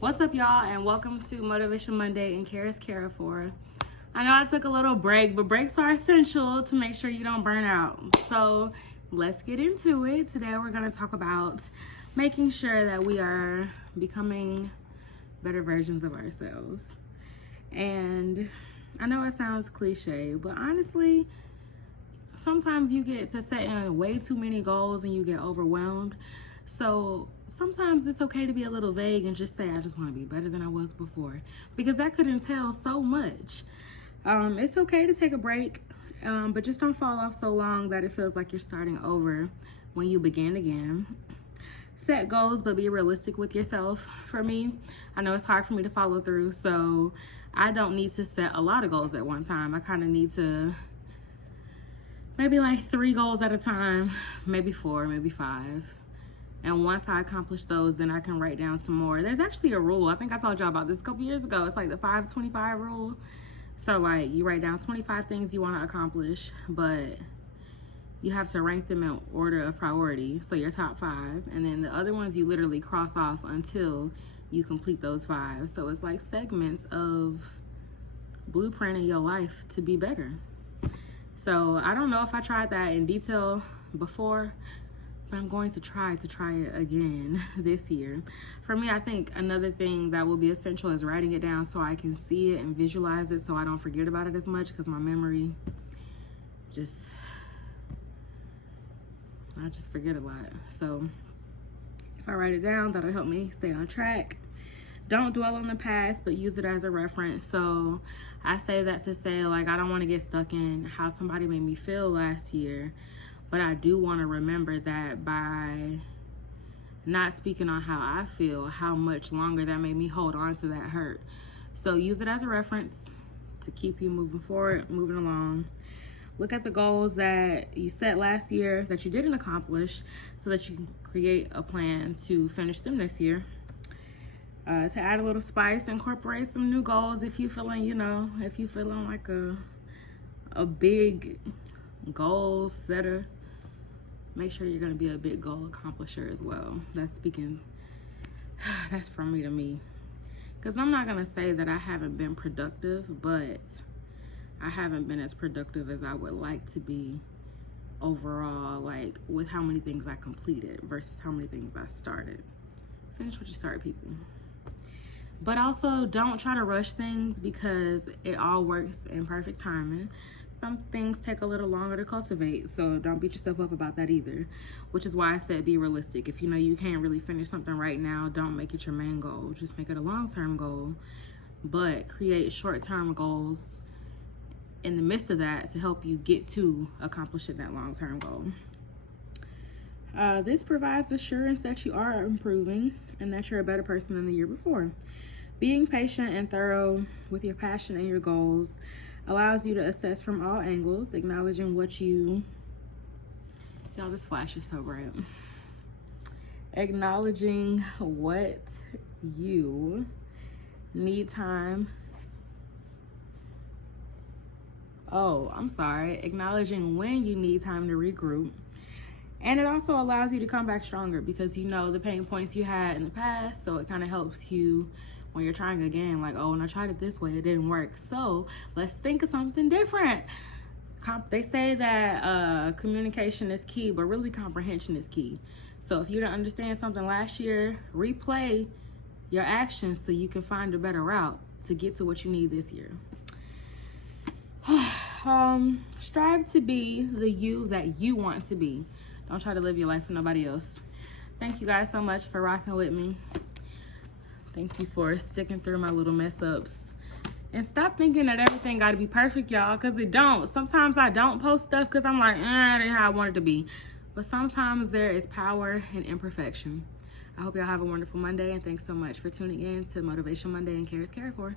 What's up, y'all, and welcome to Motivation Monday and Care is Cared For. I know I took a little break, but breaks are essential to make sure you don't burn out. So let's get into it. Today we're going to talk about making sure that we are becoming better versions of ourselves. And I know it sounds cliche, but honestly, sometimes you get to setting way too many goals and you get overwhelmed. So sometimes it's okay to be a little vague and just say, I just want to be better than I was before, because that could entail so much. It's okay to take a break, but just don't fall off so long that it feels like you're starting over when you begin again. Set goals, but be realistic with yourself. For me, I know it's hard for me to follow through, so I don't need to set a lot of goals at one time. I kind of need to maybe like 3 goals at a time, maybe 4, maybe 5. And once I accomplish those, then I can write down some more. There's actually a rule. I think I told y'all about this a couple years ago. It's like the 5-25 rule. So like you write down 25 things you want to accomplish, but you have to rank them in order of priority. So your top 5, and then the other ones you literally cross off until you complete those 5. So it's like segments of blueprinting your life to be better. So I don't know if I tried that in detail before, but I'm going to try it again this year. For me, I think another thing that will be essential is writing it down so I can see it and visualize it so I don't forget about it as much, because my memory I just forget a lot. So if I write it down, that'll help me stay on track. Don't dwell on the past, but use it as a reference. So I say that to say, like, I don't want to get stuck in how somebody made me feel last year, but I do want to remember that by not speaking on how I feel, how much longer that made me hold on to that hurt. So use it as a reference to keep you moving forward, moving along. Look at the goals that you set last year that you didn't accomplish so that you can create a plan to finish them this year. To add a little spice, incorporate some new goals if you're feeling, like a big goal setter. Make sure you're going to be a big goal accomplisher as well. That's from me to me. Because I'm not going to say that I haven't been productive, but I haven't been as productive as I would like to be overall, like with how many things I completed versus how many things I started. Finish what you start, people. But also don't try to rush things, because it all works in perfect timing. Some things take a little longer to cultivate, so don't beat yourself up about that either, which is why I said be realistic. If you know you can't really finish something right now, don't make it your main goal. Just make it a long-term goal, but create short-term goals in the midst of that to help you get to accomplishing that long-term goal. This provides assurance that you are improving and that you're a better person than the year before. Being patient and thorough with your passion and your goals allows you to assess from all angles, acknowledging this flash is so bright. Acknowledging what you need time. Acknowledging when you need time to regroup. And it also allows you to come back stronger, because you know the pain points you had in the past, so it kind of helps you when you're trying again, like, when I tried it this way, it didn't work. So let's think of something different. They say that communication is key, but really comprehension is key. So if you didn't understand something last year, replay your actions so you can find a better route to get to what you need this year. Strive to be the you that you want to be. Don't try to live your life for nobody else. Thank you guys so much for rocking with me. Thank you for sticking through my little mess ups. And stop thinking that everything got to be perfect, y'all, because it don't. Sometimes I don't post stuff because I'm like, that ain't how I want it to be. But sometimes there is power in imperfection. I hope y'all have a wonderful Monday, and thanks so much for tuning in to Motivation Monday and Care is Cared For.